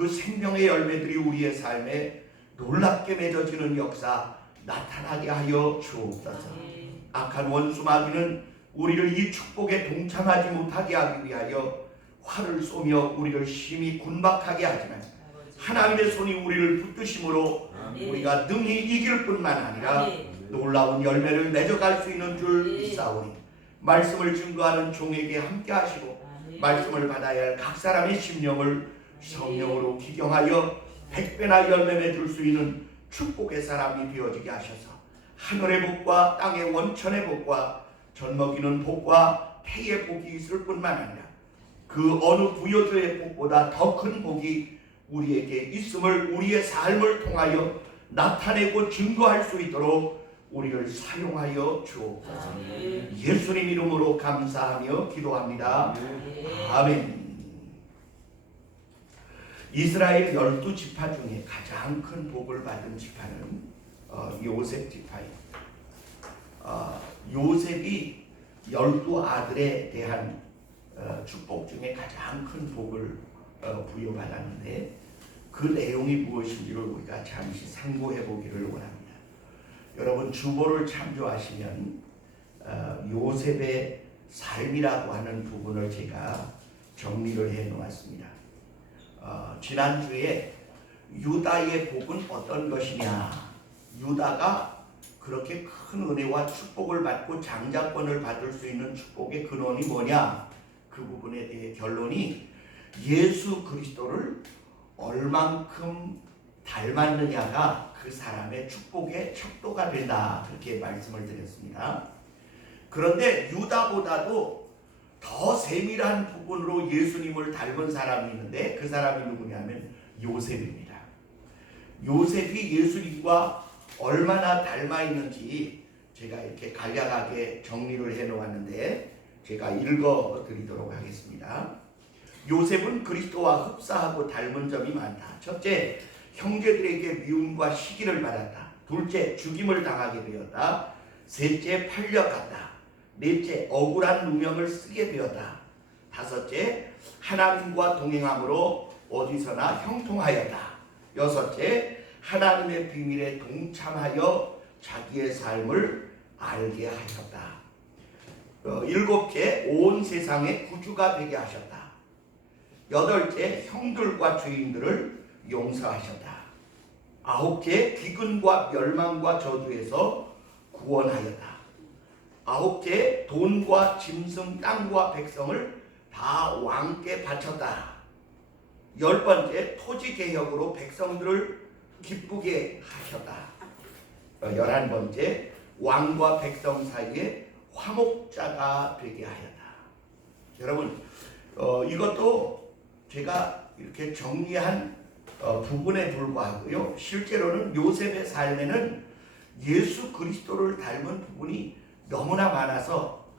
그 생명의 열매들이 우리의 삶에 놀랍게 맺어지는 역사 나타나게 하여 주옵소서. 악한 원수 마귀는 우리를 이 축복에 동참하지 못하게 하기 위하여 활을 쏘며 우리를 심히 군박하게 하지만 하나님의 손이 우리를 붙드심으로 우리가 능히 이길 뿐만 아니라 놀라운 열매를 맺어갈 수 있는 줄 믿사오니 말씀을 증거하는 종에게 함께 하시고 말씀을 받아야 할 각 사람의 심령을 성령으로 기경하여 100배나 열매 맺을 수 있는 축복의 사람이 되어지게 하셔서 하늘의 복과 땅의 원천의 복과 젖먹이는 복과 태의 복이 있을 뿐만 아니라 그 어느 부여조의 복보다 더 큰 복이 우리에게 있음을 우리의 삶을 통하여 나타내고 증거할 수 있도록 우리를 사용하여 주옵소서. 예수님 이름으로 감사하며 기도합니다. 아멘. 이스라엘 12지파 중에 가장 큰 복을 받은 지파는 요셉 지파입니다. 요셉이 12아들에 대한 축복 중에 가장 큰 복을 부여받았는데 그 내용이 무엇인지를 우리가 잠시 상고해 보기를 원합니다. 여러분 주보를 참조하시면 요셉의 삶이라고 하는 부분을 제가 정리를 해 놓았습니다. 지난주에 유다의 복은 어떤 것이냐, 유다가 그렇게 큰 은혜와 축복을 받고 장자권을 받을 수 있는 축복의 근원이 뭐냐, 그 부분에 대해 결론이 예수 그리스도를 얼만큼 닮았느냐가 그 사람의 축복의 척도가 된다, 그렇게 말씀을 드렸습니다. 그런데 유다보다도 더 세밀한 부분으로 예수님을 닮은 사람이 있는데 그 사람이 누구냐면 요셉입니다. 요셉이 예수님과 얼마나 닮아 있는지 제가 이렇게 간략하게 정리를 해 놓았는데 제가 읽어 드리도록 하겠습니다. 요셉은 그리스도와 흡사하고 닮은 점이 많다. 첫째, 형제들에게 미움과 시기를 받았다. 둘째, 죽임을 당하게 되었다. 셋째, 팔려갔다. 넷째, 억울한 누명을 쓰게 되었다. 다섯째, 하나님과 동행함으로 어디서나 형통하였다. 여섯째, 하나님의 비밀에 동참하여 자기의 삶을 알게 하셨다. 일곱째, 온 세상의 구주가 되게 하셨다. 여덟째, 형들과 죄인들을 용서하셨다. 아홉째, 기근과 멸망과 저주에서 구원하였다. 아홉째, 돈과 짐승, 땅과 백성을 다 왕께 바쳤다. 열 번째, 토지 개혁으로 백성들을 기쁘게 하셨다. 11번째, 왕과 백성 사이에 화목자가 되게 하였다. 여러분, 이것도 제가 이렇게 정리한 부분에 불과하고요. 실제로는 요셉의 삶에는 예수 그리스도를 닮은 부분이 너무나 많아서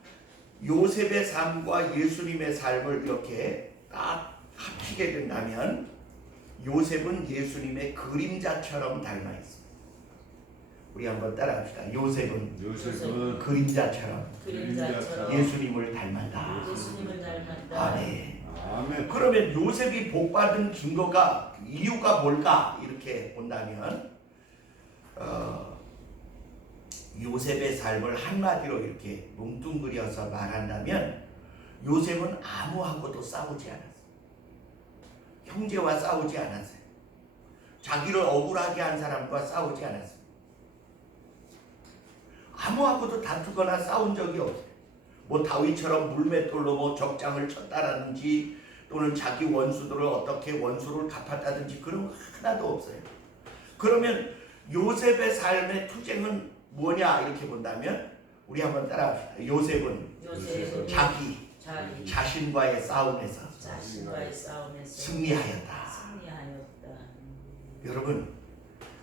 요셉의 삶과 예수님의 삶을 이렇게 딱 합치게 된다면 요셉은 예수님의 그림자처럼 닮아 있습니다. 우리 한번 따라합시다. 요셉은 그림자처럼 예수님을 닮았다. 아멘. 아멘. 그러면 요셉이 복받은 증거가 이유가 뭘까 이렇게 본다면 요셉의 삶을 한마디로 이렇게 뭉뚱그려서 말한다면 요셉은 아무하고도 싸우지 않았어요. 형제와 싸우지 않았어요. 자기를 억울하게 한 사람과 싸우지 않았어요. 아무하고도 다투거나 싸운 적이 없어요. 뭐 다윗처럼 물맷돌로 뭐 적장을 쳤다라든지 또는 자기 원수들을 어떻게 원수를 갚았다든지 그런 거 하나도 없어요. 그러면 요셉의 삶의 투쟁은 뭐냐 이렇게 본다면 우리 한번 따라합시다. 요셉은 자기 자신과의 싸움에서 승리하였다. 여러분,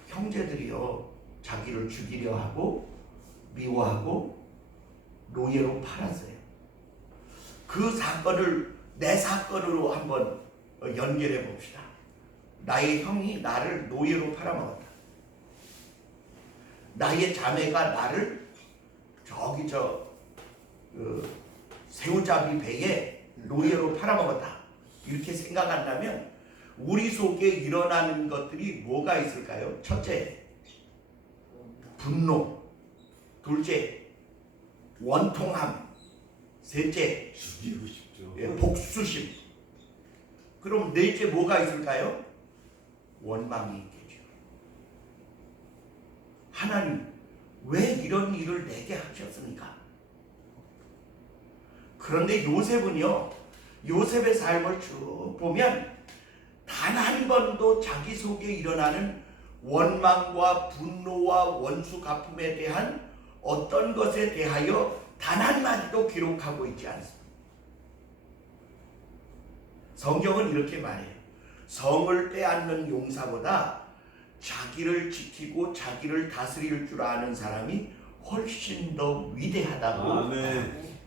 형제들이요 자기를 죽이려 하고 미워하고 노예로 팔았어요. 그 사건을 내 사건으로 한번 연결해 봅시다. 나의 형이 나를 노예로 팔아먹었다. 나의 자매가 나를 저기 새우잡이 배에 노예로 팔아먹었다. 이렇게 생각한다면 우리 속에 일어나는 것들이 뭐가 있을까요? 첫째, 분노. 둘째, 원통함. 셋째, 죽이고 싶죠. 복수심. 그럼 넷째 뭐가 있을까요? 원망이 있겠죠. 하나님, 왜 이런 일을 내게 하셨습니까? 그런데 요셉은요, 요셉의 삶을 쭉 보면 단 한 번도 자기 속에 일어나는 원망과 분노와 원수 갚음에 대한 어떤 것에 대하여 단 한마디도 기록하고 있지 않습니다. 성경은 이렇게 말해요. 성을 빼앗는 용사보다 자기를 지키고 자기를 다스릴 줄 아는 사람이 훨씬 더 위대하다고. 아멘.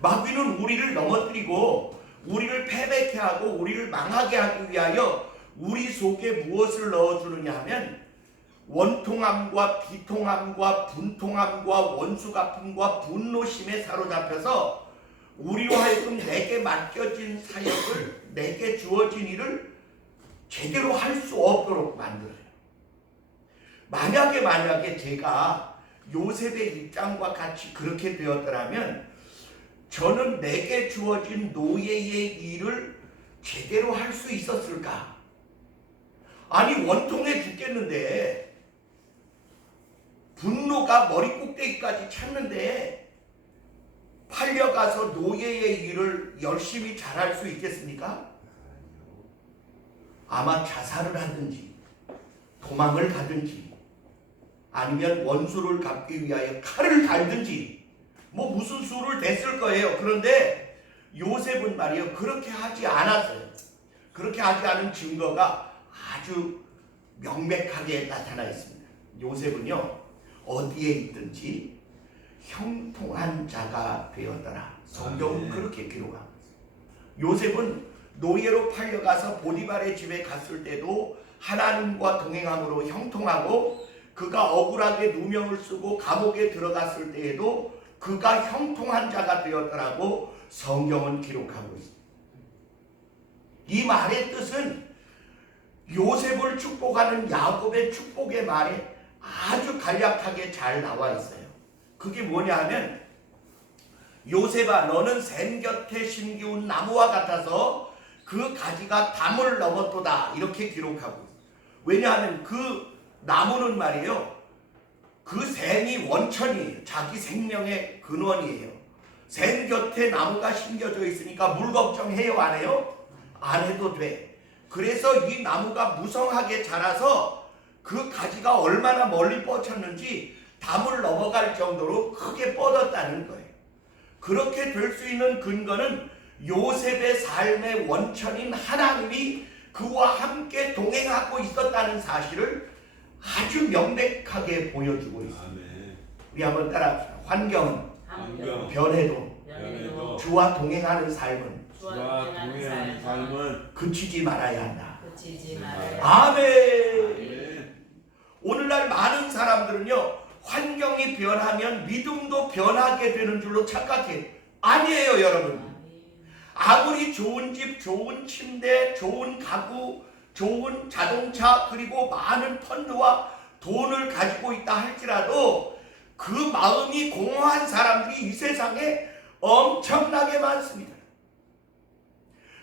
마귀는 우리를 넘어뜨리고 우리를 패배케 하고 우리를 망하게 하기 위하여 우리 속에 무엇을 넣어주느냐 하면 원통함과 비통함과 분통함과 원수갚음과 분노심에 사로잡혀서 우리로 하여금 내게 맡겨진 사역을, 내게 주어진 일을 제대로 할 수 없도록 만들어요. 만약에 제가 요셉의 입장과 같이 그렇게 되었더라면 저는 내게 주어진 노예의 일을 제대로 할 수 있었을까? 아니, 원통해 죽겠는데, 분노가 머리 꼭대기까지 찼는데 팔려가서 노예의 일을 열심히 잘할 수 있겠습니까? 아마 자살을 하든지 도망을 가든지 아니면 원수를 갚기 위하여 칼을 달든지 뭐 무슨 수를 댔을 거예요. 그런데 요셉은 말이에요, 그렇게 하지 않았어요. 그렇게 하지 않은 증거가 아주 명백하게 나타나 있습니다. 요셉은요, 어디에 있든지 형통한 자가 되었더라. 성경은 그렇게 기록하고 있어요. 요셉은 노예로 팔려가서 보디발의 집에 갔을 때도 하나님과 동행함으로 형통하고, 그가 억울하게 누명을 쓰고 감옥에 들어갔을 때에도 그가 형통한 자가 되었더라고 성경은 기록하고 있습니다. 이 말의 뜻은 요셉을 축복하는 야곱의 축복의 말에 아주 간략하게 잘 나와 있어요. 그게 뭐냐 하면, 요셉아, 너는 샘 곁에 심기운 나무와 같아서 그 가지가 담을 넘었도다, 이렇게 기록하고 있어요. 왜냐하면 그 나무는 말이에요, 그 샘이 원천이에요. 자기 생명의 근원이에요. 샘 곁에 나무가 심겨져 있으니까 물 걱정해요, 안 해요? 안 해도 돼. 그래서 이 나무가 무성하게 자라서 그 가지가 얼마나 멀리 뻗쳤는지 담을 넘어갈 정도로 크게 뻗었다는 거예요. 그렇게 될 수 있는 근거는 요셉의 삶의 원천인 하나님이 그와 함께 동행하고 있었다는 사실을 아주 명백하게 보여주고 있습니다. 우리 한번 따라합시다. 환경은 변해도 주와 동행하는 삶은 그치지 말아야 한다. 아멘. 오늘날 많은 사람들은요, 환경이 변하면 믿음도 변하게 되는 줄로 착각해요. 아니에요, 여러분. 아무리 좋은 집, 좋은 침대, 좋은 가구, 좋은 자동차, 그리고 많은 펀드와 돈을 가지고 있다 할지라도 그 마음이 공허한 사람들이 이 세상에 엄청나게 많습니다.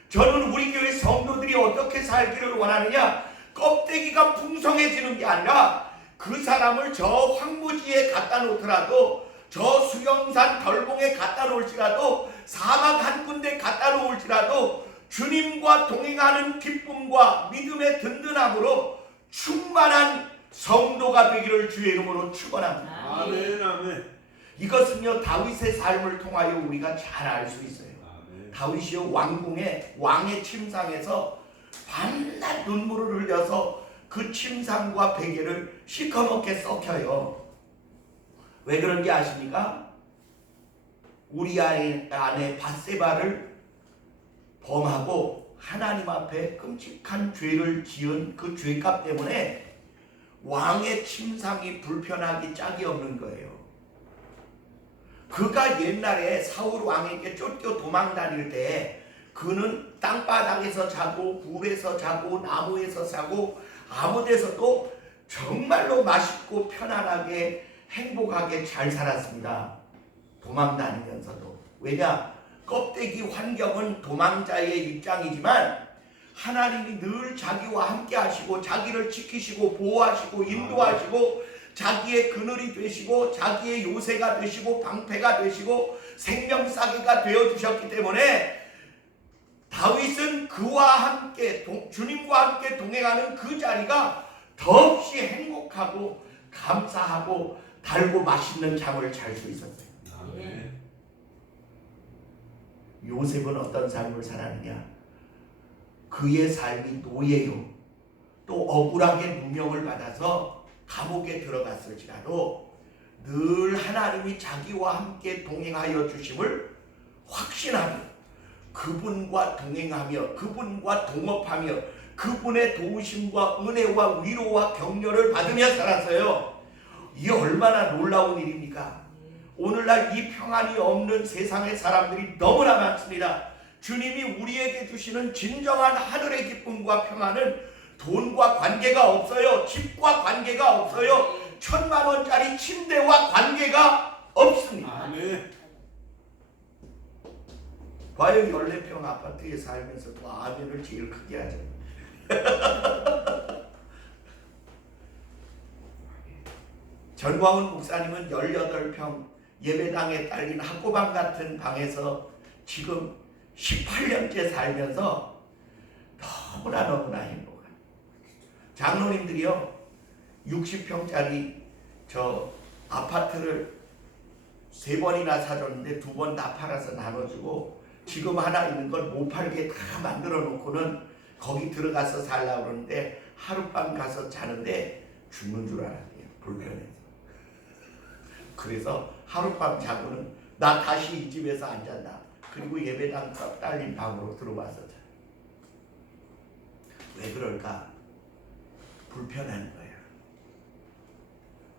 저는 우리 교회 성도들이 어떻게 살기를 원하느냐, 껍데기가 풍성해지는 게 아니라 그 사람을 저 황무지에 갖다 놓더라도, 저 수영산 덜봉에 갖다 놓을지라도, 사막 한 군데 갖다 놓을지라도 주님과 동행하는 기쁨과 믿음의 든든함으로 충만한 성도가 되기를 주의 이름으로 축원합니다. 아멘, 아멘. 이것은요, 다윗의 삶을 통하여 우리가 잘 알 수 있어요. 아멘. 다윗이요, 왕궁에 왕의 침상에서 밤낮 눈물을 흘려서 그 침상과 베개를 시커멓게 썩혀요. 왜 그런지 아십니까? 우리 아내 밧세바를 범하고 하나님 앞에 끔찍한 죄를 지은 그 죄값 때문에 왕의 침상이 불편하기 짝이 없는 거예요. 그가 옛날에 사울 왕에게 쫓겨 도망 다닐 때 그는 땅바닥에서 자고 굴에서 자고 나무에서 자고 아무 데서도 정말로 맛있고 편안하게 행복하게 잘 살았습니다. 도망 다니면서도. 왜냐? 껍데기 환경은 도망자의 입장이지만 하나님이 늘 자기와 함께 하시고 자기를 지키시고 보호하시고 인도하시고 자기의 그늘이 되시고 자기의 요새가 되시고 방패가 되시고 생명싸개가 되어주셨기 때문에 다윗은 그와 함께 주님과 함께 동행하는 그 자리가 더없이 행복하고 감사하고 달고 맛있는 잠을 잘 수 있었어요. 아멘. 요셉은 어떤 삶을 살았느냐? 그의 삶이 노예요. 또 억울하게 누명을 받아서 감옥에 들어갔을지라도 늘 하나님이 자기와 함께 동행하여 주심을 확신하며 그분과 동행하며 그분과 동업하며 그분의 도우심과 은혜와 위로와 격려를 받으며 살았어요. 이게 얼마나 놀라운 일입니까? 오늘날 이 평안이 없는 세상의 사람들이 너무나 많습니다. 주님이 우리에게 주시는 진정한 하늘의 기쁨과 평안은 돈과 관계가 없어요. 집과 관계가 없어요. 1,000만 원짜리 침대와 관계가 없습니다. 아멘. 봐요, 14평 아파트에 살면서도 아멘을 제일 크게 하죠. 전광훈 목사님은 18평 예배당에 딸린 학고방 같은 방에서 지금 18년째 살면서 너무나 행복한 장로님들이요 60평짜리 저 아파트를 3번이나 사줬는데 2번 다 팔아서 나눠주고 지금 하나 있는 걸 못 팔게 다 만들어 놓고는 거기 들어가서 살려고 그러는데 하룻밤 가서 자는데 죽는 줄 알았대요. 불편해서. 그래서 하룻밤 자고는 나 다시 이 집에서 안 잔다. 그리고 예배당 딸린 방으로 들어와서 자. 왜 그럴까? 불편한 거야.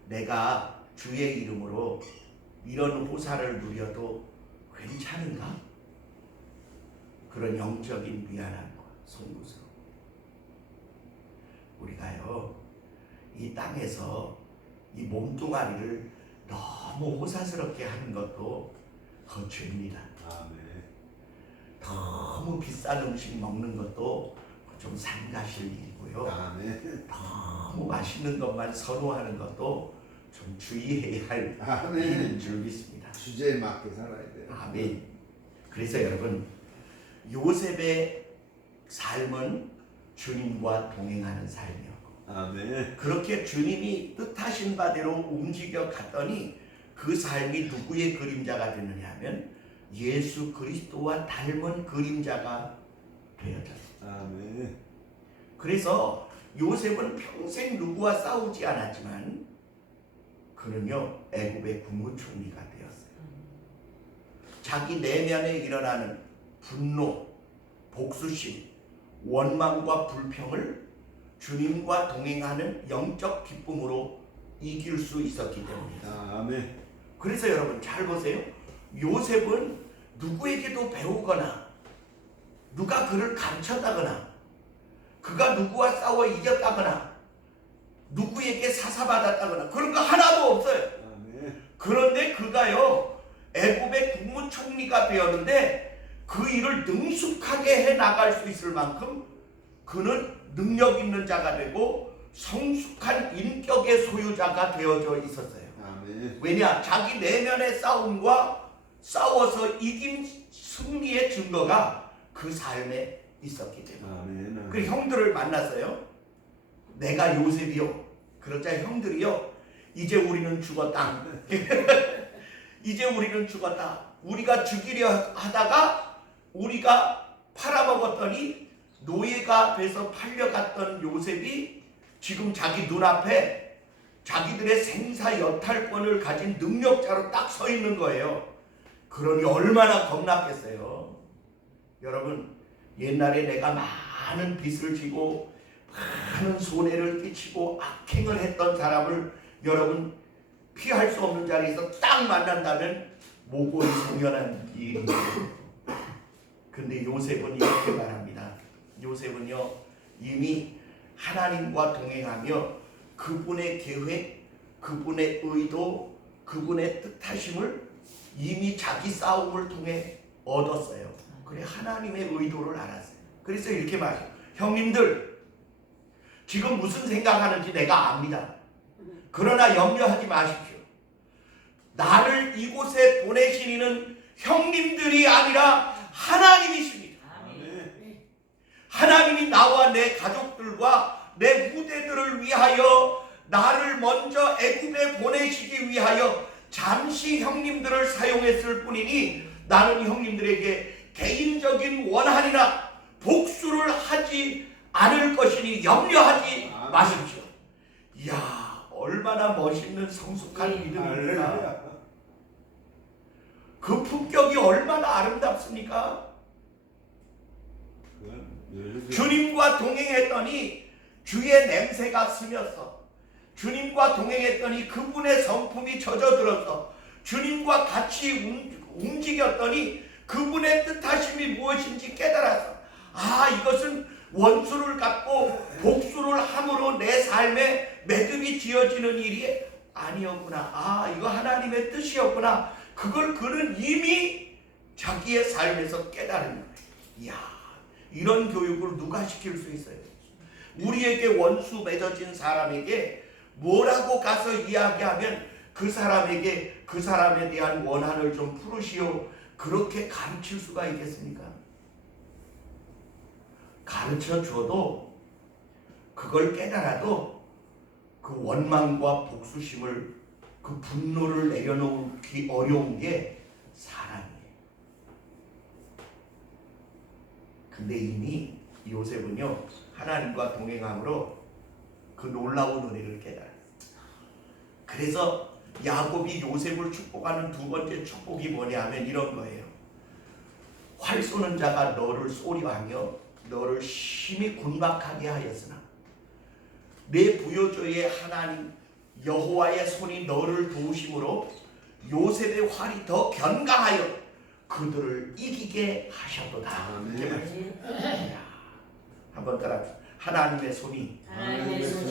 내가 주의 이름으로 이런 호사를 누려도 괜찮은가? 그런 영적인 미안함과 송구스러움. 우리가요 이 땅에서 이 몸뚱아리를 너무 호사스럽게 하는 것도 그 죄입니다. 아멘. 너무 비싼 음식 먹는 것도 좀 삼가실 일이고요. 아멘. 너무 맛있는 것만 선호하는 것도 좀 주의해야 할 아멘. 일인 줄 믿습니다. 주제에 맞게 살아야 돼요. 아멘. 그래서 여러분 요셉의 삶은 주님과 동행하는 삶이었고 아멘. 그렇게 주님이 뜻하신 바대로 움직여 갔더니 그 삶이 누구의 그림자가 되느냐 하면 예수 그리스도와 닮은 그림자가 되어졌습니다. 아멘. 그래서 요셉은 평생 누구와 싸우지 않았지만 그는요 애굽의 국무총리가 되었어요. 자기 내면에 일어나는 분노, 복수심, 원망과 불평을 주님과 동행하는 영적 기쁨으로 이길 수 있었기 때문입니다. 아멘. 그래서 여러분 잘 보세요. 요셉은 누구에게도 배우거나 누가 그를 가르쳤다거나 그가 누구와 싸워 이겼다거나 누구에게 사사받았다거나 그런 거 하나도 없어요. 아멘. 그런데 그가요 애굽의 국무총리가 되었는데 그 일을 능숙하게 해나갈 수 있을 만큼 그는 능력 있는 자가 되고 성숙한 인격의 소유자가 되어져 있었어요. 아멘. 왜냐? 자기 내면의 싸움과 싸워서 이긴 승리의 증거가 그 삶에 있었기 때문에. 아멘. 그 형들을 만났어요. 내가 요셉이요. 그러자 형들이요. 이제 우리는 죽었다. 이제 우리는 죽었다. 우리가 죽이려 하다가 우리가 팔아먹었더니 노예가 돼서 팔려갔던 요셉이 지금 자기 눈앞에 자기들의 생사 여탈권을 가진 능력자로 딱 서 있는 거예요. 그러니 얼마나 겁났겠어요. 여러분 옛날에 내가 많은 빚을 지고 많은 손해를 끼치고 악행을 했던 사람을 여러분 피할 수 없는 자리에서 딱 만난다면 모골이 송연한 일이에요. 근데 요셉은 이렇게 말합니다. 요셉은요 이미 하나님과 동행하며 그분의 계획, 그분의 의도, 그분의 뜻하심을 이미 자기 싸움을 통해 얻었어요. 그래 하나님의 의도를 알았어요. 그래서 이렇게 말해요. 형님들 지금 무슨 생각하는지 내가 압니다. 그러나 염려하지 마십시오. 나를 이곳에 보내신 이는 형님들이 아니라 하나님이십니다. 하나님이 나와 내 가족들과 내 후대들을 위하여 나를 먼저 애굽에 보내시기 위하여 잠시 형님들을 사용했을 뿐이니 나는 형님들에게 개인적인 원한이나 복수를 하지 않을 것이니 염려하지 마십시오. 이야 얼마나 멋있는 성숙한 믿음입니까? 할렐루야. 그 품격이 얼마나 아름답습니까? 주님과 동행했더니 주의 냄새가 스며서 주님과 동행했더니 그분의 성품이 젖어들어서 주님과 같이 움직였더니 그분의 뜻하심이 무엇인지 깨달아서 아 이것은 원수를 갚고 복수를 함으로 내 삶에 매듭이 지어지는 일이 아니었구나. 아 이거 하나님의 뜻이었구나. 그걸 그는 이미 자기의 삶에서 깨달은 거예요. 이야 이런 교육을 누가 시킬 수 있어요? 우리에게 원수 맺어진 사람에게 뭐라고 가서 이야기하면 그 사람에게 그 사람에 대한 원한을 좀 풀으시오 그렇게 가르칠 수가 있겠습니까? 가르쳐 줘도 그걸 깨달아도 그 원망과 복수심을 그 분노를 내려놓기 어려운 게 사람이에요. 근데 이미 요셉은요 하나님과 동행함으로 그 놀라운 은혜를 깨달아요. 그래서 야곱이 요셉을 축복하는 두 번째 축복이 뭐냐면 이런 거예요. 활 쏘는 자가 너를 쏘리하며 너를 심히 곤박하게 하였으나 내 부여조의 하나님 여호와의 손이 너를 도우심으로 요셉의 활이 더 견강하여 그들을 이기게 하셨도다. 한번 따라 하나님의 손이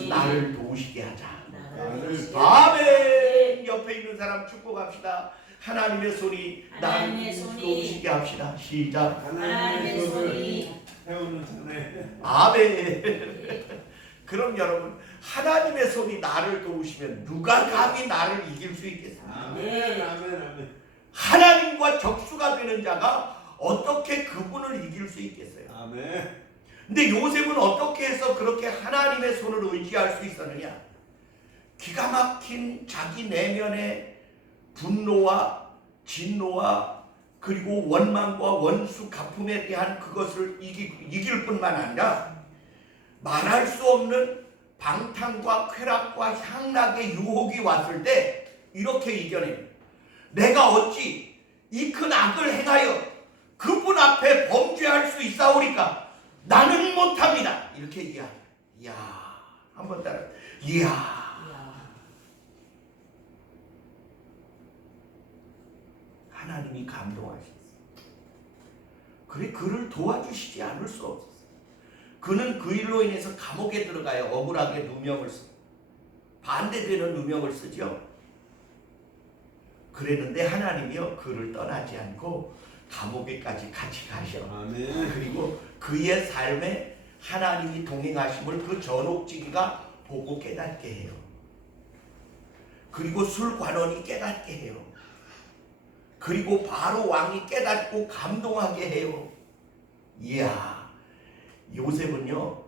나를 도우시게 하자. 아멘. 옆에 있는 사람 축복합시다. 하나님의 손이 나를 도우시게 합시다. 시작. 하나님의 손이 태우는 전에 아멘. 그럼 여러분 하나님의 손이 나를 도우시면 누가 감히 나를 이길 수 있겠습니까? 아멘 아멘 아멘. 하나님과 적수가 되는 자가 어떻게 그분을 이길 수 있겠어요? 아멘. 근데 요셉은 어떻게 해서 그렇게 하나님의 손을 의지할 수 있었느냐? 기가 막힌 자기 내면의 분노와 진노와 그리고 원망과 원수 갚음에 대한 그것을 이길 뿐만 아니라 말할 수 없는 방탕과 쾌락과 향락의 유혹이 왔을 때 이렇게 이겨냅니다. 내가 어찌 이 큰 악을 행하여 그분 앞에 범죄할 수 있사오리까? 나는 못합니다. 이렇게 이야기해요. 이야, 한번 따라. 이야. 하나님이 감동하셨어요. 그래 그를 도와주시지 않을 수 없었어요. 그는 그 일로 인해서 감옥에 들어가요. 억울하게 누명을 쓰고 반대되는 누명을 쓰죠. 그랬는데 하나님이요 그를 떠나지 않고 감옥에까지 같이 가셔. 아멘. 그리고 그의 삶에 하나님이 동행하심을 그 전옥지기가 보고 깨닫게 해요. 그리고 술관원이 깨닫게 해요. 그리고 바로 왕이 깨닫고 감동하게 해요. 이야, 요셉은요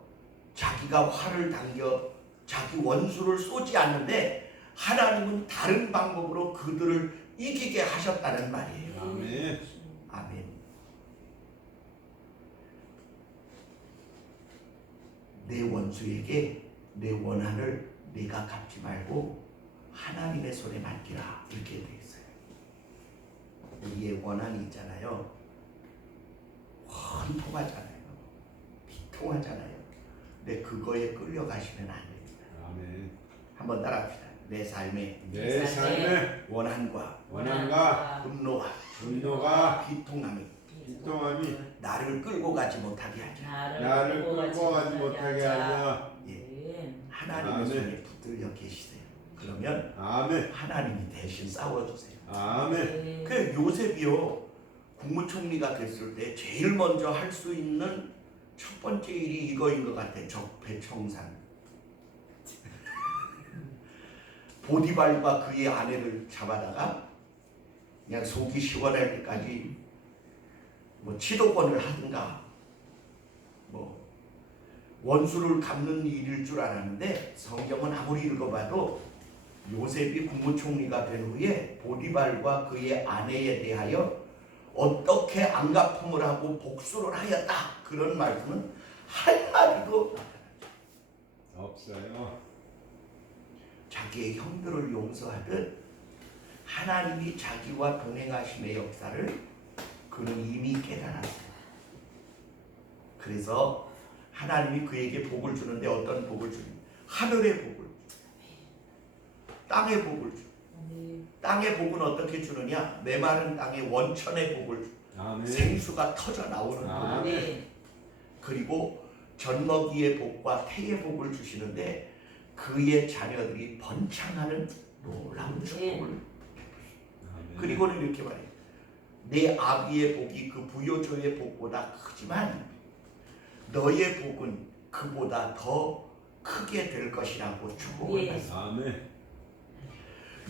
자기가 활을 당겨 자기 원수를 쏘지 않는데 하나님은 다른 방법으로 그들을 이기게 하셨다는 말이에요. 아멘. 아멘. 내 원수에게 내 원한을 내가 갚지 말고 하나님의 손에 맡기라 이렇게 되어 있어요. 우리의 원한이 있잖아요. 헌통하잖아요. 비통하잖아요. 근데 그거에 끌려가시면 안 됩니다. 아멘. 한번 따라합시다. 내 삶에 내 삶의 원한과 원한과 분노와 분노가 비통함이 비통함이 나를 끌고 가지 못하게 하자. 나를 끌고 가지 못하게 하자. 하나님의 아멘. 손에 붙들려 계시세요. 그러면 아멘. 하나님이 대신 싸워주세요. 아멘. 그 요셉이요 국무총리가 됐을 때 제일 먼저 할 수 있는 첫 번째 일이 이거인 것 같아. 적폐청산. 보디발과 그의 아내를 잡아다가 그냥 속이 시원할 때까지 뭐 치도권을 하든가 뭐 원수를 갚는 일일 줄 알았는데 성경은 아무리 읽어봐도 요셉이 국무총리가 된 후에 보디발과 그의 아내에 대하여 어떻게 안갚음을 하고 복수를 하였다 그런 말씀은 한 마디도 없어요. 자기의 형들을 용서하듯 하나님이 자기와 동행하심의 역사를 그는 이미 깨달았어요. 그래서 하나님이 그에게 복을 주는데 어떤 복을 주는? 하늘의 복을, 땅의 복을 주. 땅의 복은 어떻게 주느냐? 메마른 땅에 원천의 복을 주. 아멘. 생수가 터져 나오는 복. 아멘. 그리고 젖먹이의 복과 태의 복을 주시는데 그의 자녀들이 번창하는 놀라운 축복을. 아멘. 그리고는 이렇게 말해요. 내 아비의 복이 그 부요조의 복보다 크지만 너의 복은 그보다 더 크게 될 것이라고 축복을 받습니다. 아멘.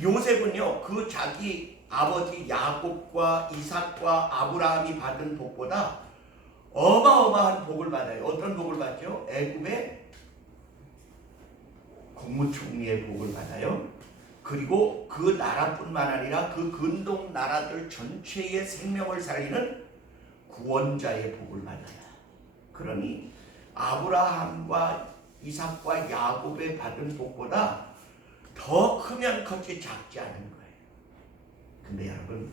요셉은요 그 자기 아버지 야곱과 이삭과 아브라함이 받은 복보다 어마어마한 복을 받아요. 어떤 복을 받죠? 애굽의 국무총리의 복을 받아요. 그리고 그 나라뿐만 아니라 그 근동 나라들 전체의 생명을 살리는 구원자의 복을 받아요. 그러니 아브라함과 이삭과 야곱의 받은 복보다 더 크면 컸지 작지 않은 거예요. 근데 여러분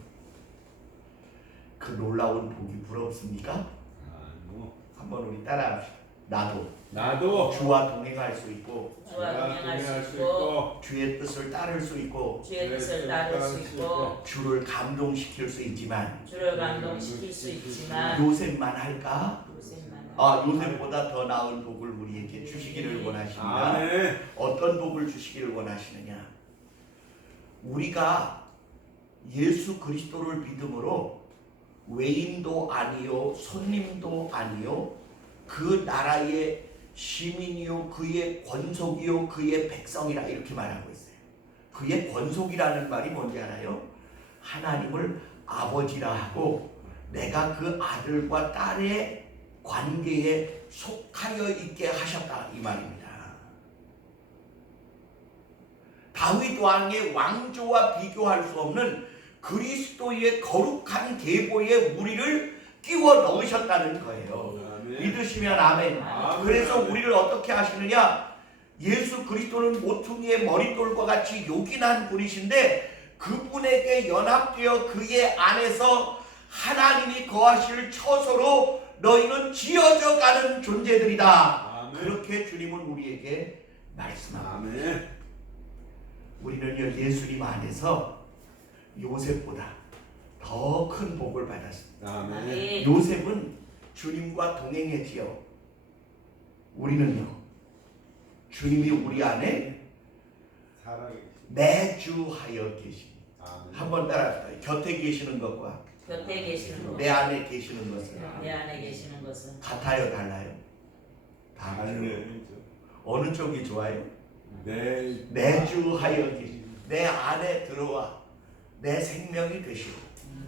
그 놀라운 복이 부럽습니까? 아니요. 한번 우리 따라합시다. 나도 주와 동행할 수 있고 주와 동행할 수 있고 주의 뜻을 따를 수 있고 주의 뜻을 따를 수 있고 주를 감동시킬 수 있지만 주를 감동시킬 수 있지만 요셉만 할까? 요셉만 요셉보다 더 나은 복을 우리에게 주시기를 원하십니다. 아멘. 어떤 복을 주시기를 원하시느냐? 우리가 예수 그리스도를 믿음으로 외인도 아니요 손님도 아니요 그 나라의 시민이요 그의 권속이요 그의 백성이라 이렇게 말하고 있어요. 그의 권속이라는 말이 뭔지 알아요? 하나님을 아버지라 하고 내가 그 아들과 딸의 관계에 속하여 있게 하셨다 이 말입니다. 다윗 왕의 왕조와 비교할 수 없는 그리스도의 거룩한 계보에 우리를 끼워 넣으셨다는 거예요. 아멘. 믿으시면 아멘. 아멘. 그래서 우리를 어떻게 하시느냐? 예수 그리스도는 모퉁이의 머릿돌과 같이 요긴한 분이신데 그분에게 연합되어 그의 안에서 하나님이 거하실 처소로 너희는 지어져 가는 존재들이다. 아멘. 그렇게 주님은 우리에게 말씀합니다. 아멘. 우리는요 예수님 안에서 요셉보다 더 큰 복을 받았습니다. 아멘. 요셉은 주님과 동행했지요. 우리는요 주님이 우리 안에 사랑해. 내주하여 계십니다. 아멘. 한번 따라합시다. 곁에 계시는 것과 곁에 계시는 것 내 안에 계시는 것은 내 안에 계시는 것은 같아요, 달라요? 다르죠. 아멘. 어느 쪽이 좋아요? 내 내주하여 계시. 내 안에 들어와 내 생명이 되시고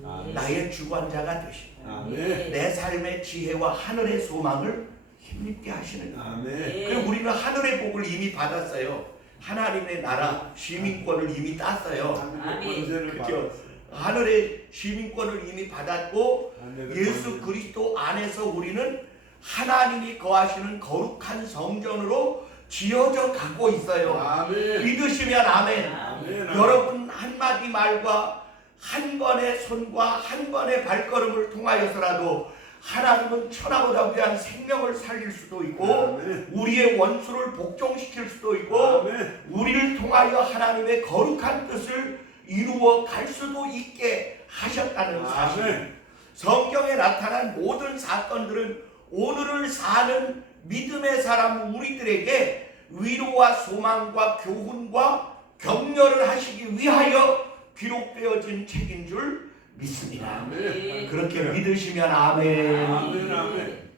아멘. 나의 주관자가 되시고 아멘. 내 삶의 지혜와 하늘의 소망을 힘입게 하시는 거예요. 아멘. 그럼 우리는 하늘의 복을 이미 받았어요. 하나님의 나라 시민권을 이미 땄어요. 하늘의 권세를 그렇죠. 받았어요. 하늘의 시민권을 이미 받았고 하늘의 예수 권세. 그리스도 안에서 우리는 하나님이 거하시는 거룩한 성전으로 지어져 가고 있어요. 아멘. 믿으시면 아멘. 아멘. 여러분 한마디 말과 한 번의 손과 한 번의 발걸음을 통하여서라도 하나님은 천하보다 귀한 생명을 살릴 수도 있고 아멘. 우리의 원수를 복종시킬 수도 있고 아멘. 우리를 통하여 하나님의 거룩한 뜻을 이루어 갈 수도 있게 하셨다는 사실. 아멘. 성경에 나타난 모든 사건들은 오늘을 사는 믿음의 사람 우리들에게 위로와 소망과 교훈과 격려를 하시기 위하여 기록되어진 책인 줄 믿습니다. 아멘. 그렇게 믿으시면 아멘. 아멘. 아멘.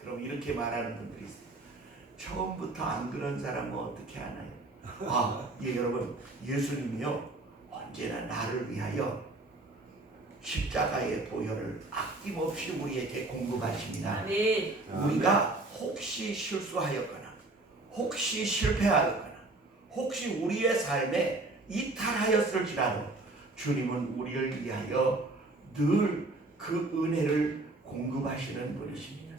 그럼 이렇게 말하는 분들이 있어요. 처음부터 안 그런 사람은 어떻게 하나요? 예, 여러분, 예수님이요 언제나 나를 위하여 십자가의 보혈을 아낌없이 우리에게 공급하십니다. 아멘. 우리가 혹시 실수하였거나 혹시 실패하였거나 혹시 우리의 삶에 이탈하였을지라도 주님은 우리를 위하여 늘 그 은혜를 공급하시는 분이십니다.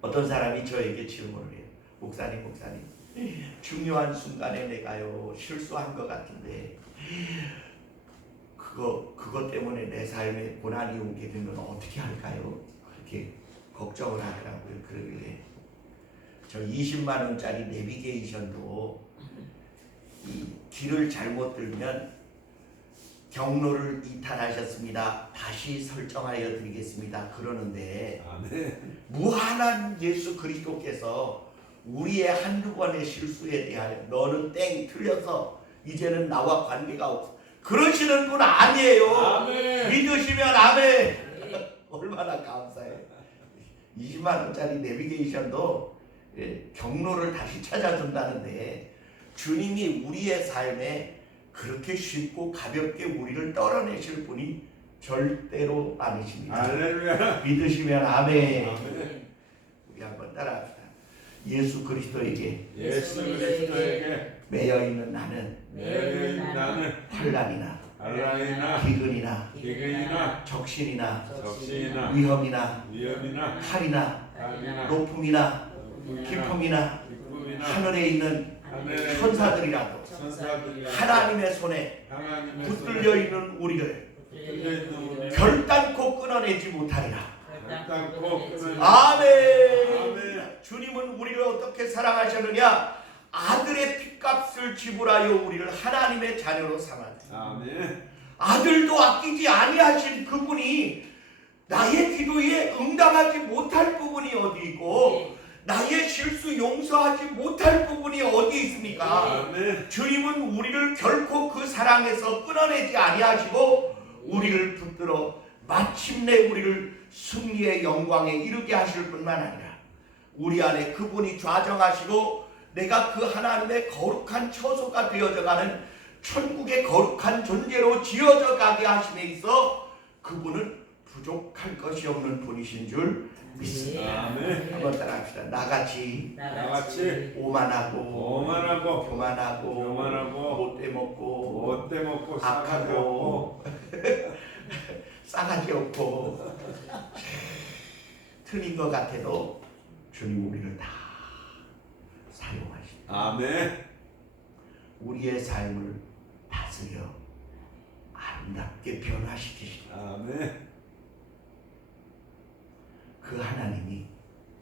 어떤 사람이 저에게 질문을 해요. 목사님, 중요한 순간에 내가요 실수한 것 같은데 그것 때문에 내 삶에 고난이 오게 되면 어떻게 할까요? 그렇게 걱정을 하더라고요. 그러길래 저 20만 원짜리 내비게이션도 이 길을 잘못 들면 경로를 이탈하셨습니다. 다시 설정하여 드리겠습니다. 그러는데 아멘. 무한한 예수 그리스도께서 우리의 한두 번의 실수에 대하여 너는 땡 틀려서 이제는 나와 관계가 없어 그러시는 분 아니에요. 아멘. 믿으시면 아멘. 얼마나 감사해요. 20만 원짜리 내비게이션도 경로를 다시 찾아준다는데 주님이 우리의 삶에 그렇게 쉽고 가볍게 우리를 떨어내실 분이 절대로 아니십니다. 할렐루야. 믿으시면 아멘. 아멘. 우리 한번 따라합시다. 예수 그리스도에게 예수 그리스도에게 매여 있는 나는 매여 나는 환난이나 환난이나 기근이나 기근이나 적신이나 적신이나 위험이나 위험이나 칼이나 칼이나 높음이나 깊음이나 기쁨이나 하늘에 있는 하늘에 천사들이라도 천사들이 하나님의 손에 하나님의 붙들려 있는 우리를 붙들려 있는 우리를 결단코 끊어내지 못하리라. 결단코 끊어내지 아멘. 아멘. 주님은 우리를 어떻게 사랑하셨느냐? 아들의 핏값을 지불하여 우리를 하나님의 자녀로 삼았다. 아멘. 아들도 아끼지 아니하신 그분이 나의 기도에 응답하지 못할 부분이 어디 있고 나의 실수 용서하지 못할 부분이 어디 있습니까? 아멘. 주님은 우리를 결코 그 사랑에서 끊어내지 아니하시고 우리를 붙들어 마침내 우리를 승리의 영광에 이르게 하실 뿐만 아니라 우리 안에 그분이 좌정하시고 내가 그 하나님의 거룩한 처소가 되어져가는 천국의 거룩한 존재로 지어져 가게 하심에 있어 그분은 부족할 것이 없는 분이신 줄 믿습니다. 아멘. 한번 따라합시다. 나같이 나같이 오만하고 오만하고 교만하고 교만하고 못돼 먹고 못돼 먹고 악하고 싸가지 없고 틀린 것 같아도 주님 우리를 다 사용하십니다. 아멘. 우리의 삶을 다스려 아름답게 변화시키시고 아멘. 그 하나님이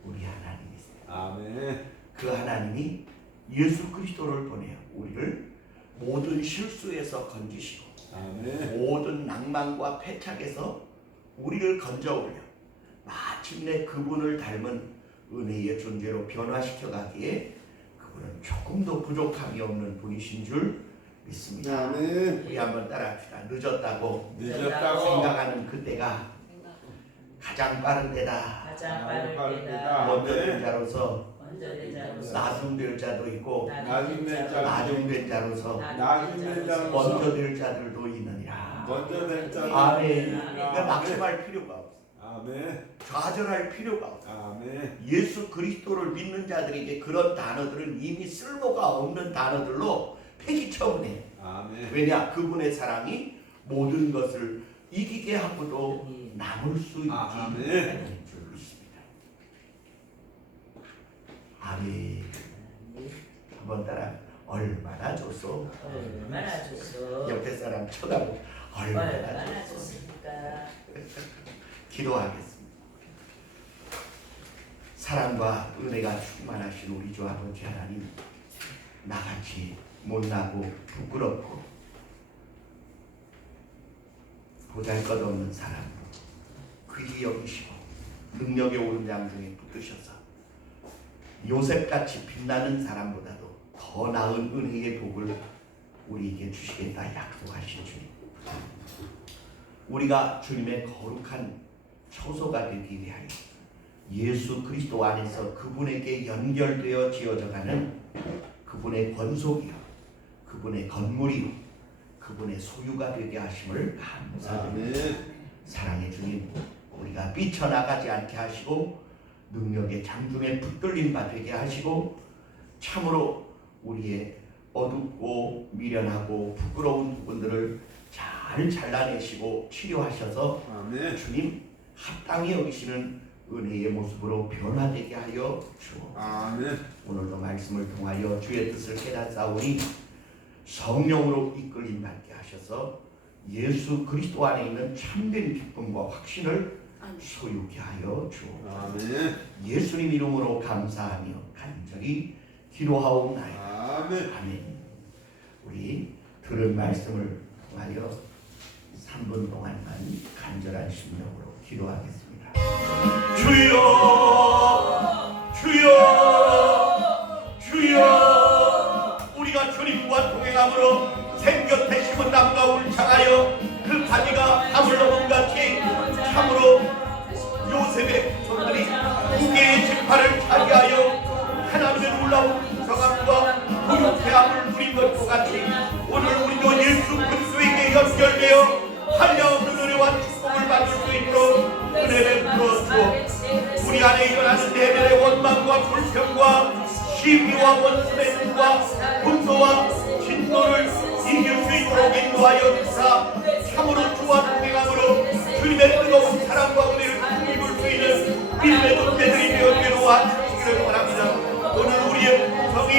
우리 하나님이세요. 아멘. 그 하나님이 예수 그리스도를 보내어 우리를 모든 실수에서 건지시고 아멘. 모든 낭만과 패착에서 우리를 건져 올려 마침내 그분을 닮은 은혜의 존재로 변화시켜 가기에 그분은 조금도 부족함이 없는 분이신 줄 믿습니다. 아멘. 우리 한번 따라합시다. 늦었다고 늦었다고 생각하는 그때가 가장 빠른 때다. 가장 빠를 빠를 때다. 때다. 먼저 된 자로서 먼저 된 자로서 나중될 자도 있고 나중된 자 나중된 자로서 나중된 자로서 먼저 될 자들도 있느니라. 먼저 된 자. 아멘. 그러니까 낙심할 필요가 없어. 아멘. 좌절할 필요가 없어. 아멘. 예수 그리스도를 믿는 자들에게 그런 단어들은 이미 쓸모가 없는 단어들로 폐기 처분해. 아멘. 왜냐? 그분의 사랑이 모든 것을 이기게 하고도 남을 수 있기 아멘. 때문인 줄 믿습니다. 아멘. 한번 따라 얼마나 줬소? 얼마나 줬어. 옆에 사람 쳐다보고 얼마나 얼마나 줬소? 줬습니까? 기도하겠습니다. 사랑과 은혜가 충만하신 우리 주 아버지 하나님, 나같이 못나고 부끄럽고 보잘것없는 사람 귀히 여기시고 능력의 오른 양중에 붙드셔서 요셉같이 빛나는 사람보다도 더 나은 은혜의 복을 우리에게 주시겠다 약속하신 주님, 우리가 주님의 거룩한 처소가 되기 위하여 예수 그리스도 안에서 그분에게 연결되어 지어져가는 그분의 권속이요, 그분의 건물이요, 그분의 소유가 되게 하심을 감사드립니다. 사랑의 주님, 우리가 삐쳐나가지 않게 하시고 능력의 장중에 붙들림 바 되게 하시고 참으로 우리의 어둡고 미련하고 부끄러운 부분들을 잘 잘라내시고 치료하셔서 주님 합당히 여기시는 은혜의 모습으로 변화되게 하여 주옵소서. 오늘도 말씀을 통하여 주의 뜻을 깨닫사오니 성령으로 이끌림 받게 하셔서 예수 그리스도 안에 있는 참된 기쁨과 확신을 소유케 하여 주옵소서. 예수님 이름으로 감사하며 간절히 기도하옵나이다. 아멘. 우리 들은 말씀을 통하여 3분 동안만 간절한 심령으로 기도하겠습니다. 주여, 주여, 주여. 우리가 주님과 동행함으로 생곁에 심은 나무가 울창하여 그 가지가 담을 넘은 같이 참으로 요셉의 손들이 두 개의 지파를 차지하여 하나님의 놀라운 정함과 고요케함을 누린 것과 같이 오늘 우리도 예수 그리스도에게 연결되어 한량없는 은혜와 축복을 받을 수 있도록 은혜를 부어주어 우리 안에 일어나는 내면의 원망과 불평과 시비와 원수의 눈과 분노와 진노를 이길 수 있도록 인도하여 주사 참으로 주와 동행함으로 주님의 뜨거운 사랑과 은혜를 입을 수 있는 믿음의 덕배들이 되어 도와주시기를 바랍니다. 오늘 우리의 성이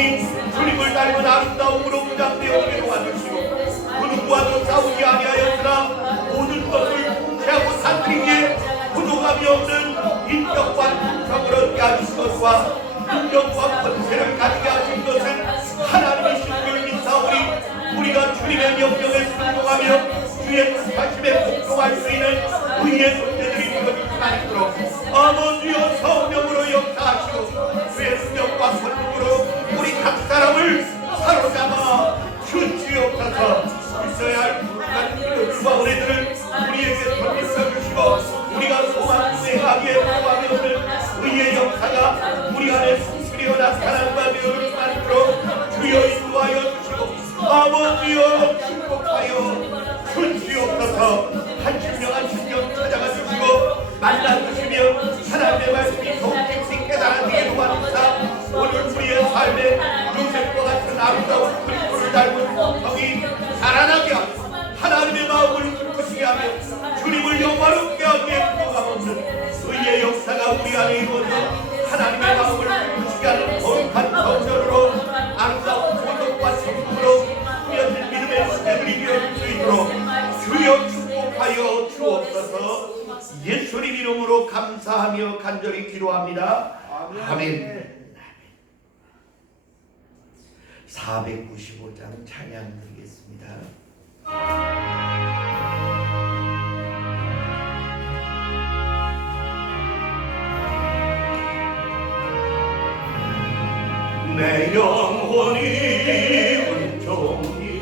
주님을 닮은 아름다움으로 무장되어 도와주시고 그 누구와도 싸우지 아니하였으나 모든 것을 통치하고 산들이기에 부족함이 없는 인격과 충성을 얻게 하신 것과 능력과 권세를 가지게 하신 것은 하나님이신 줄 믿사오니 우리가 주님의 명령에 순종하며 주의 뜻하심에 복종할 수 있는 의의 손녀들이 되어주시만 있도록 아버지여 성령으로 역사하시고 주의 능력과 권능으로 우리 각 사람을 사로잡아 주시옵소서. 있어야 할 부족한 필요들과 은혜들을 우리에게 덧입혀 주시고 우리가 소망 수행하기에 소망이 없는 의의 역사가 우리 안에 숨쉬려 나타난 바 되어주시만 있도록 주여 인도하여 주시고 아버지여 축복하여 주시옵소서. 한 심령 한 심령 찾아가 주시고 만나주시며 하나님의 말씀이 더욱 깊이 깨달아지게 도와주사 오늘 우리의 삶에 요셉과 같은 아름다운 그리스도를 닮은 성이 자라나게 하고 하나님의 마음을 기쁘시게 하며 주님을 영화롭게 하기에 부족함 없는 의의 역사가 우리 안에 이루어져 하나님의 마음을 기쁘시게 하는 거룩한 성전으로 아름다운 고독과 성품으로 꾸며진 믿음의 시대들이 되어질 수 있도록 주여 축복하여 주옵소서. 예수님 이름으로 감사하며 간절히 기도합니다. 아멘. 495장 찬양 드리겠습니다. 내 영혼이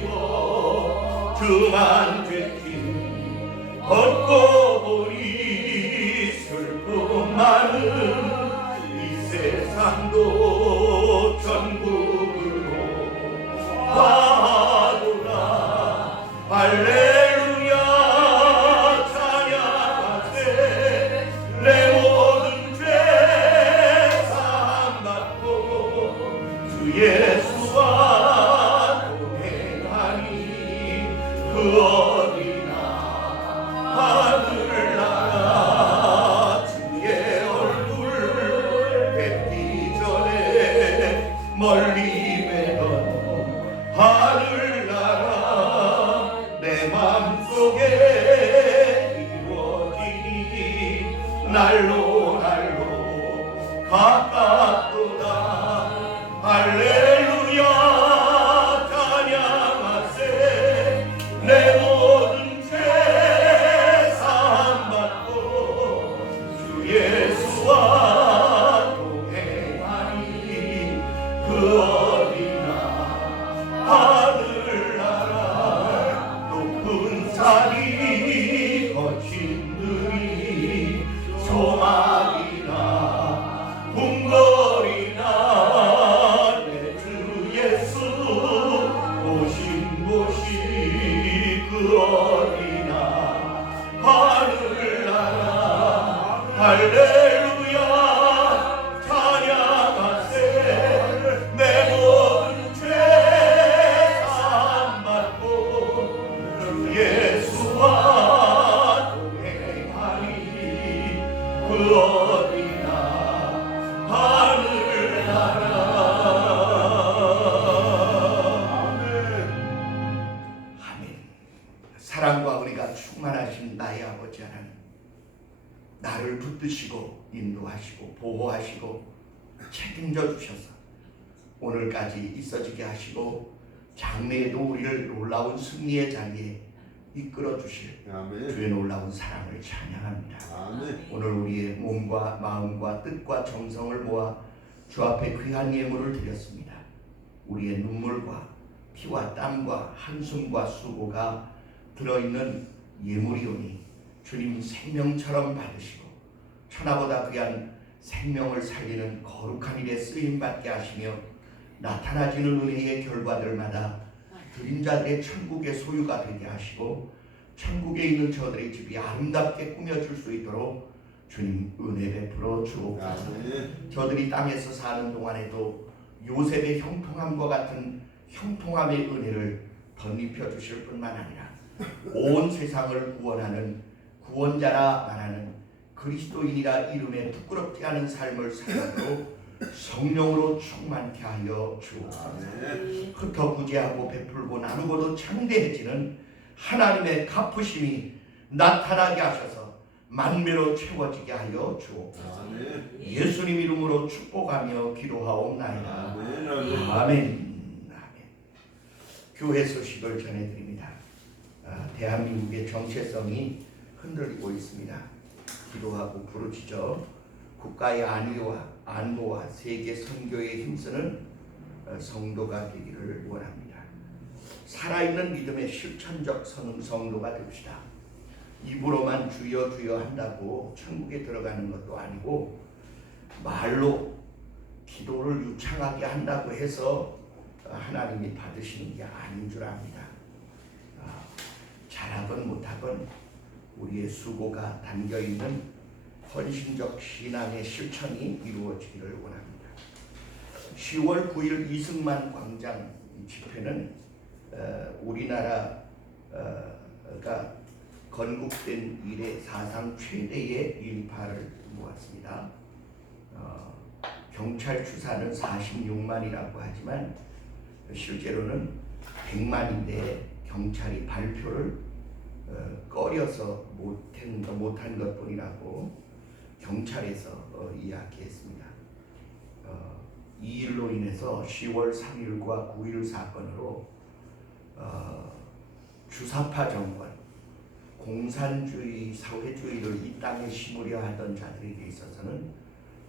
은총이워 주만 되긴 걷고 보니 슬픔 많은 이 세상도 전국으로 와도라 할렐루야 찬양하세 내 모든 죄 사함받고 주 예수와 동행하니 그 어디나 하늘나라 주의 얼굴 뵙기 전에 멀리 뵈던 하늘나라 내 맘속에 이루어지니 날로 날로 가깝도다 할렐루야 찬양하세 내 모든 죄 나를 붙드시고 인도하시고 보호하시고 책임져 주셔서 오늘까지 있어지게 하시고 장래에도 우리를 놀라운 승리의 자리에 이끌어 주실 아멘. 주의 놀라운 사랑을 찬양합니다. 아멘. 오늘 우리의 몸과 마음과 뜻과 정성을 모아 주 앞에 귀한 예물을 드렸습니다. 우리의 눈물과 피와 땀과 한숨과 수고가 들어있는 예물이오니 주님 생명처럼 받으시고 천하보다 귀한 생명을 살리는 거룩한 일에 쓰임받게 하시며 나타나지는 은혜의 결과들마다 드린 자들의 천국의 소유가 되게 하시고 천국에 있는 저들의 집이 아름답게 꾸며질 수 있도록 주님 은혜 베풀어 주옵소서. 아멘. 저들이 땅에서 사는 동안에도 요셉의 형통함과 같은 형통함의 은혜를 덧입혀 주실 뿐만 아니라 온 세상을 구원하는 구원자라 말하는 그리스도인이라 이름에 부끄럽지 않은 삶을 살도록 성령으로 충만케 하여 주옵소서. 아멘. 흩어구제하고 베풀고 나누고도 창대해지는 하나님의 갚으심이 나타나게 하셔서 만배로 채워지게 하여 주옵소서. 아멘. 예수님 이름으로 축복하며 기도하옵나이다. 아멘. 아멘. 아멘. 교회 소식을 전해드립니다. 대한민국의 정체성이 흔들리고 있습니다. 기도하고 부르짖어 국가의 안보와 세계 선교에 힘쓰는 성도가 되기를 원합니다. 살아있는 믿음의 실천적 성도가 됩시다. 입으로만 주여 주여 한다고 천국에 들어가는 것도 아니고 말로 기도를 유창하게 한다고 해서 하나님이 받으시는 게 아닌 줄 압니다. 잘하건 못하건 우리의 수고가 담겨있는 헌신적 신앙의 실천이 이루어지기를 원합니다. 10월 9일 이승만 광장 집회는 우리나라가 건국된 이래 사상 최대의 인파를 모았습니다. 경찰 추산은 46만이라고 하지만 실제로는 100만인데 경찰이 발표를 꺼려서 못한 것뿐이라고 경찰에서 이야기했습니다. 이 일로 인해서 10월 3일과 9일 사건으로 주사파 정권, 공산주의, 사회주의를 이 땅에 심으려 하던 자들에게 있어서는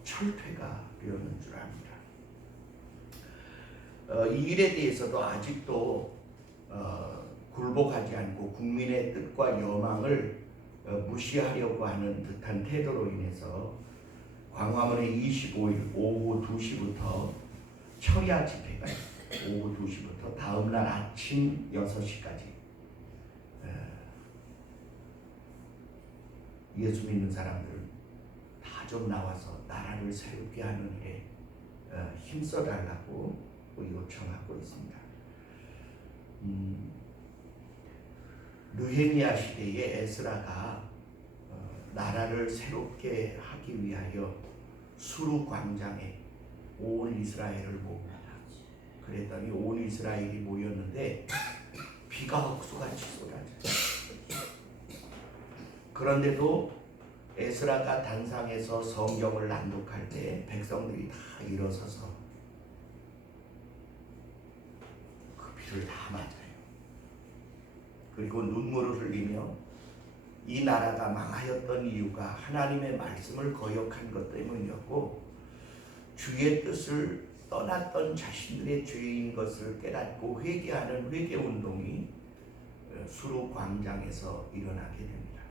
철퇴가 되었는 줄 압니다. 이 일에 대해서도 아직도 굴복하지 않고 국민의 뜻과 여망을 무시하려고 하는 듯한 태도로 인해서 광화문에 25일 오후 2시부터 철야 집회가 오후 2시부터 다음날 아침 6시까지 예수 믿는 사람들 다 좀 나와서 나라를 새롭게 하는 일에 힘써달라고 요청하고 있습니다. 느헤미야 시대에 에스라가 나라를 새롭게 하기 위하여 수루 광장에 온 이스라엘을 모읍니다. 그랬더니 온 이스라엘이 모였는데 비가 옥수같이 쏟아져요. 그런데도 에스라가 단상에서 성경을 낭독할 때 백성들이 다 일어서서 그 비를 다 맞아요. 그리고 눈물을 흘리며 이 나라가 망하였던 이유가 하나님의 말씀을 거역한 것 때문이었고 주의 뜻을 떠났던 자신들의 죄인 것을 깨닫고 회개하는 회개운동이 수루 광장에서 일어나게 됩니다.